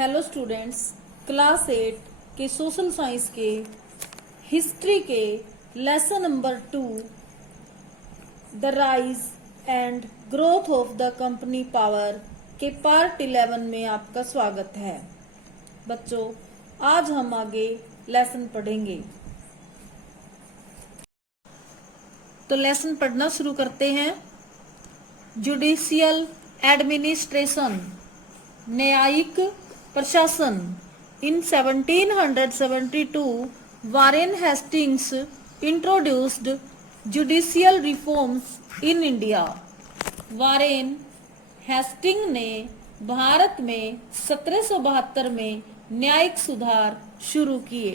Hello students, class 8 के social science के history के lesson number 2 the rise and growth of the company power के part 11 में आपका स्वागत है। बच्चों, आज हम आगे लेसन पढ़ेंगे। तो लेसन पढ़ना शुरू करते हैं। जुडिशियल एडमिनिस्ट्रेशन, न्यायिक प्रशासन। In 1772 Warren Hastings introduced judicial reforms in India. Warren Hasting ने भारत में 1772 में न्यायिक सुधार शुरू किए।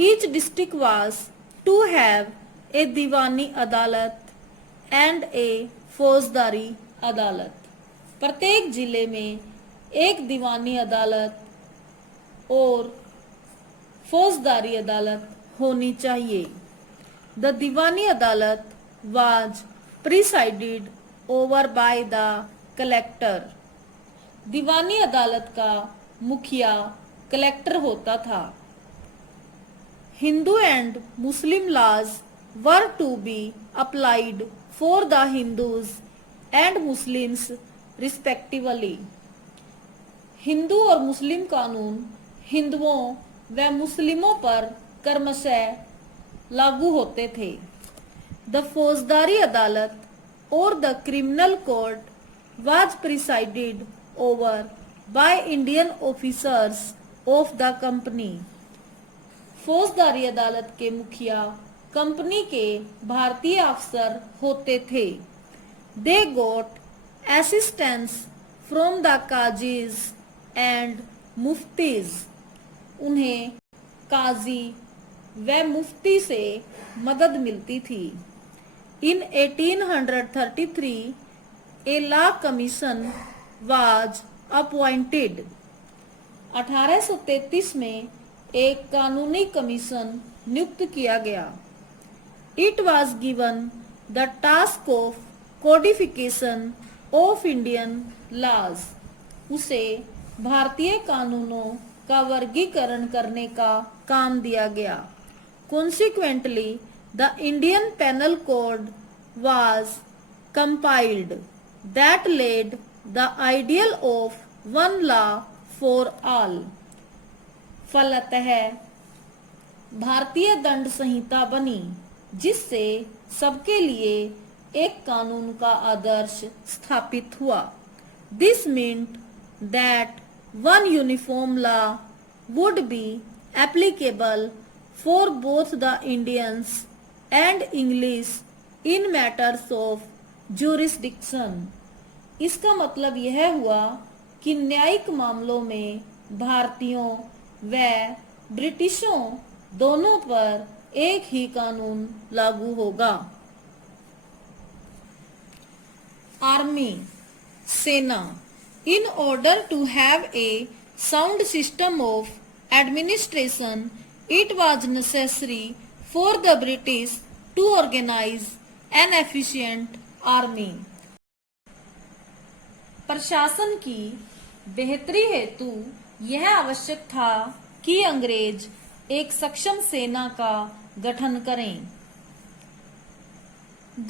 Each district was to have a Diwani Adalat and ए फौजदारी अदालत। प्रत्येक जिले में एक दीवानी अदालत और फौजदारी अदालत होनी चाहिए। The Diwani Adalat was presided over by the collector. Diwani Adalat का मुखिया कलेक्टर होता था। Hindu and Muslim laws were to be applied for the Hindus and Muslims respectively. Hindu और मुस्लिम कानून हिंदुओं व मुस्लिमों पर क्रमशः लागू होते थे। द फौजदारी अदालत और the criminal court was presided over by Indian officers of the company. फौजदारी अदालत के मुखिया कंपनी के भारतीय अफसर होते थे। They got assistance from the qazis and muftis. उन्हें काजी व मुफ्ती से मदद मिलती थी। In 1833 a law commission was appointed. 1833 में एक कानूनी कमीशन नियुक्त किया गया। It was given the task of codification of Indian laws. उसे भारतीय कानूनों का वर्गीकरण करने का काम दिया गया। Consequently, the Indian Penal Code was compiled that laid the ideal of one law for all. फलतः भारतीय दंड संहिता बनी, जिससे सबके लिए एक कानून का आदर्श स्थापित हुआ। This meant that one uniform law would be applicable for both the Indians and English in matters of jurisdiction. इसका मतलब यह हुआ कि न्यायिक मामलों में भारतीयों व ब्रिटिशों दोनों पर एक ही कानून लागू होगा। आर्मी, सेना। In order to have a sound system of administration, it was necessary for the British to organize an efficient army. प्रशासन की बेहतरी हेतु यह आवश्यक था कि अंग्रेज एक सक्षम सेना का गठन करें।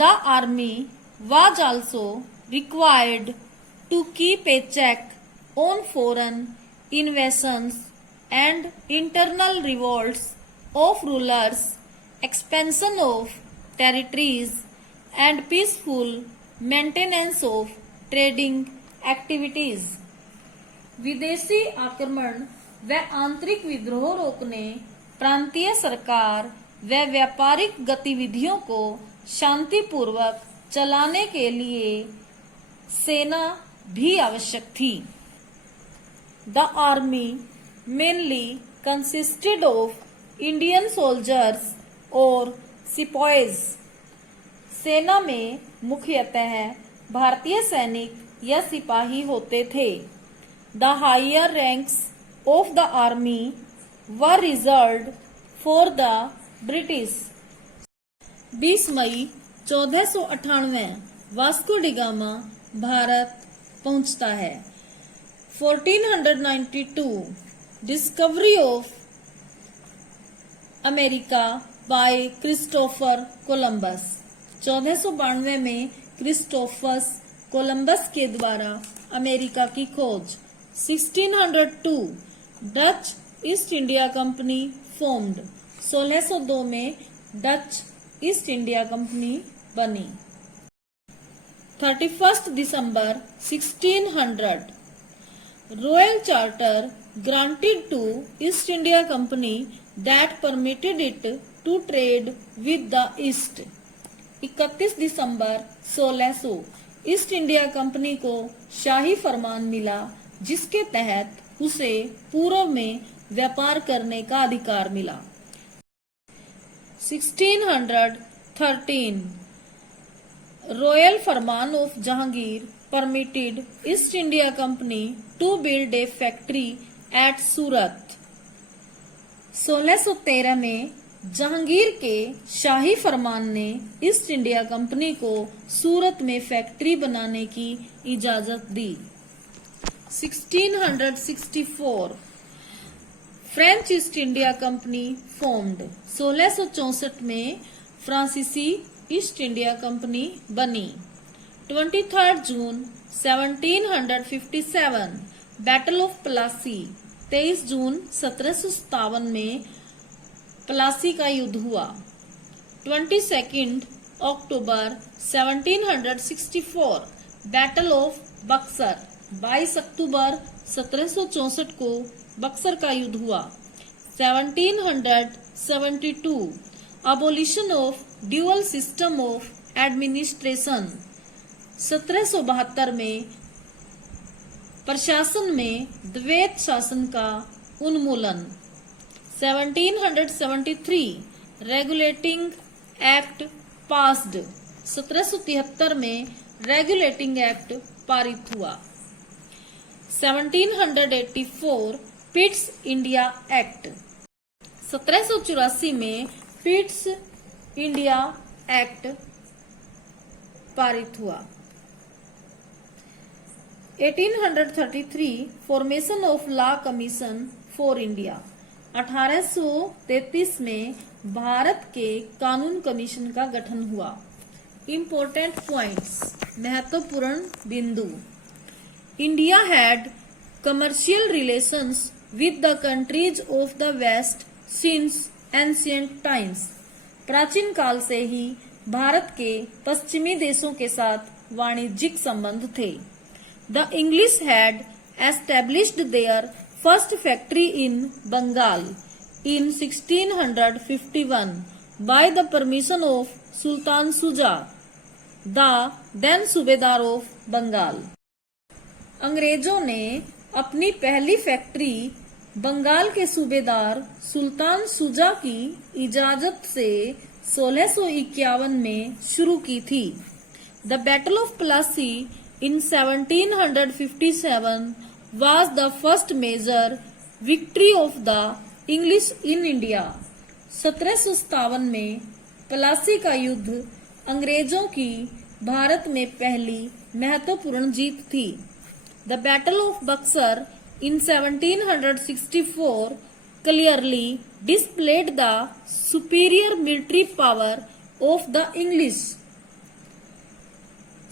The army was also required to keep a check on foreign invasions and internal revolts of rulers, expansion of territories, and peaceful maintenance of trading activities. विदेशी आक्रमण व आंतरिक विद्रोह रोकने, प्रांतीय सरकार व व्यापारिक गतिविधियों को शांतिपूर्वक चलाने के लिए सेना भी आवश्यक थी। The army mainly consisted of Indian soldiers और सिपाहीज। सेना में मुख्यतः भारतीय सैनिक या सिपाही होते थे। The higher ranks of the army were reserved for the British. 20 मई 1498 वास्को डी गामा भारत पहुंचता है। 1492 discovery of America by Christopher Columbus. 1492 में क्रिस्टोफस कोलंबस के द्वारा अमेरिका की खोज। 1602 Dutch East India Company formed. 1602 में डच ईस्ट इंडिया कंपनी बनी। 31 दिसंबर 1600 royal charter granted to East India Company that permitted it to trade with the East. 31 December 1600 East India Company को शाही फरमान मिला जिसके तहत उसे पूर्व में व्यापार करने का अधिकार मिला। 1613 royal farman of Jahangir permitted East India Company to build a factory at Surat. 1613 में जहांगीर के शाही फरमान ने ईस्ट इंडिया कंपनी को सूरत में फैक्ट्री बनाने की इजाजत दी। 1664 French east India Company formed. 1664 में फ्रांसीसी ईस्ट इंडिया कंपनी बनी। 23 जून 1757 बैटल ऑफ प्लासी। 23 जून 1757 में प्लासी का युद्ध हुआ। 22 अक्टूबर 1764 बैटल ऑफ बक्सर। 22 अक्टूबर 1764 को बक्सर का युद्ध हुआ। 1772 abolition of dual system of administration. 1772 में प्रशासन में द्वैत शासन का उन्मूलन। 1773 रेगुलेटिंग एक्ट पास्ड। 1773 में रेगुलेटिंग एक्ट पारित हुआ। 1784 पिट्स इंडिया एक्ट। 1784 में पिट्स इंडिया एक्ट पारित हुआ। 1833 formation of law commission for India. 1833 में भारत के कानून कमीशन का गठन हुआ। इम्पोर्टेंट पॉइंट्स, महत्वपूर्ण बिंदु। India had commercial relations with the countries of the West since ancient times. प्राचीन काल से ही भारत के पश्चिमी देशों के साथ वाणिज्यिक संबंध थे। The English had established their first factory in Bengal in 1651 by the permission of Sultan Suja, the then सूबेदार ऑफ बंगाल। अंग्रेजों ने अपनी पहली फैक्ट्री बंगाल के सूबेदार सुल्तान सुजा की इजाजत से 1651 में शुरू की थी। The battle of Plassey in 1757 was the first major victory of the English in India। 1757 में प्लासी का युद्ध अंग्रेजों की भारत में पहली महत्वपूर्ण जीत थी। The battle of Buxar in 1764 clearly displayed the superior military power of the English।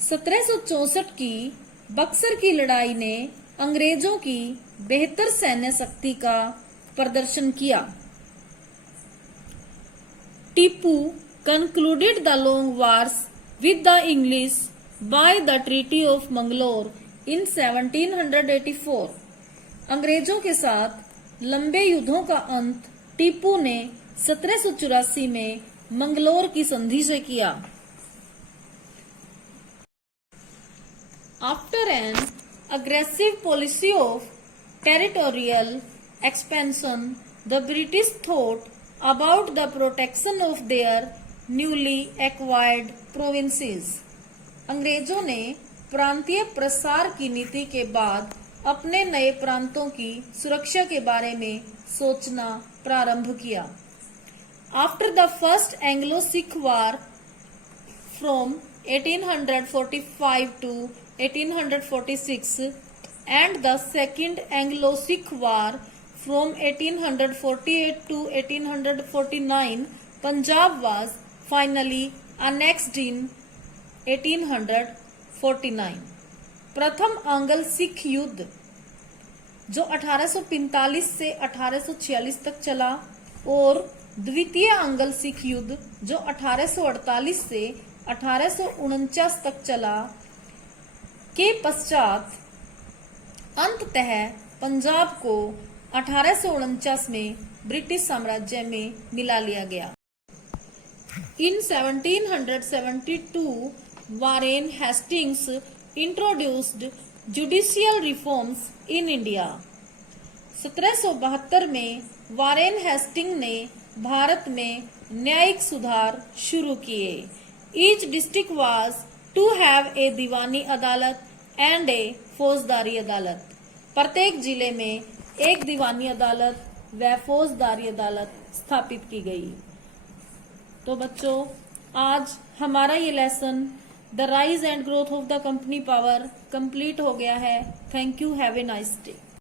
1764 की बक्सर की लड़ाई ने अंग्रेजों की बेहतर सैन्य शक्ति का प्रदर्शन किया। Tipu concluded the long wars with the English by the Treaty of Mangalore in 1784। अंग्रेजों के साथ लंबे युद्धों का अंत टीपू ने 1784 में मंगलोर की संधि से किया। After an aggressive policy of territorial expansion, the British thought about the protection of their newly acquired provinces। अंग्रेजों ने प्रांतीय प्रसार की नीति के बाद अपने नए प्रांतों की सुरक्षा के बारे में सोचना प्रारंभ किया। After the first Anglo-Sikh War from 1845 to 1846 and the Second Anglo-Sikh War from 1848 to 1849, Punjab was finally annexed in 1849. प्रथम आंग्ल सिख युद्ध जो 1845 से 1846 तक चला और द्वितीय आंग्ल सिख युद्ध जो 1848 से 1849 तक चला के पश्चात अंततः पंजाब को 1849 में ब्रिटिश साम्राज्य में मिला लिया गया। In 1772, Warren Hastings introduced judicial reforms in India. 1772 में वारेन हेस्टिंग ने भारत में न्यायिक सुधार शुरू किए। Each district was to have a दीवानी अदालत and a फौजदारी अदालत। प्रत्येक जिले में एक दीवानी अदालत व फौजदारी अदालत स्थापित की गई। तो बच्चों, आज हमारा ये lesson the rise and growth of the company power complete हो गया है। Thank you, have a nice day.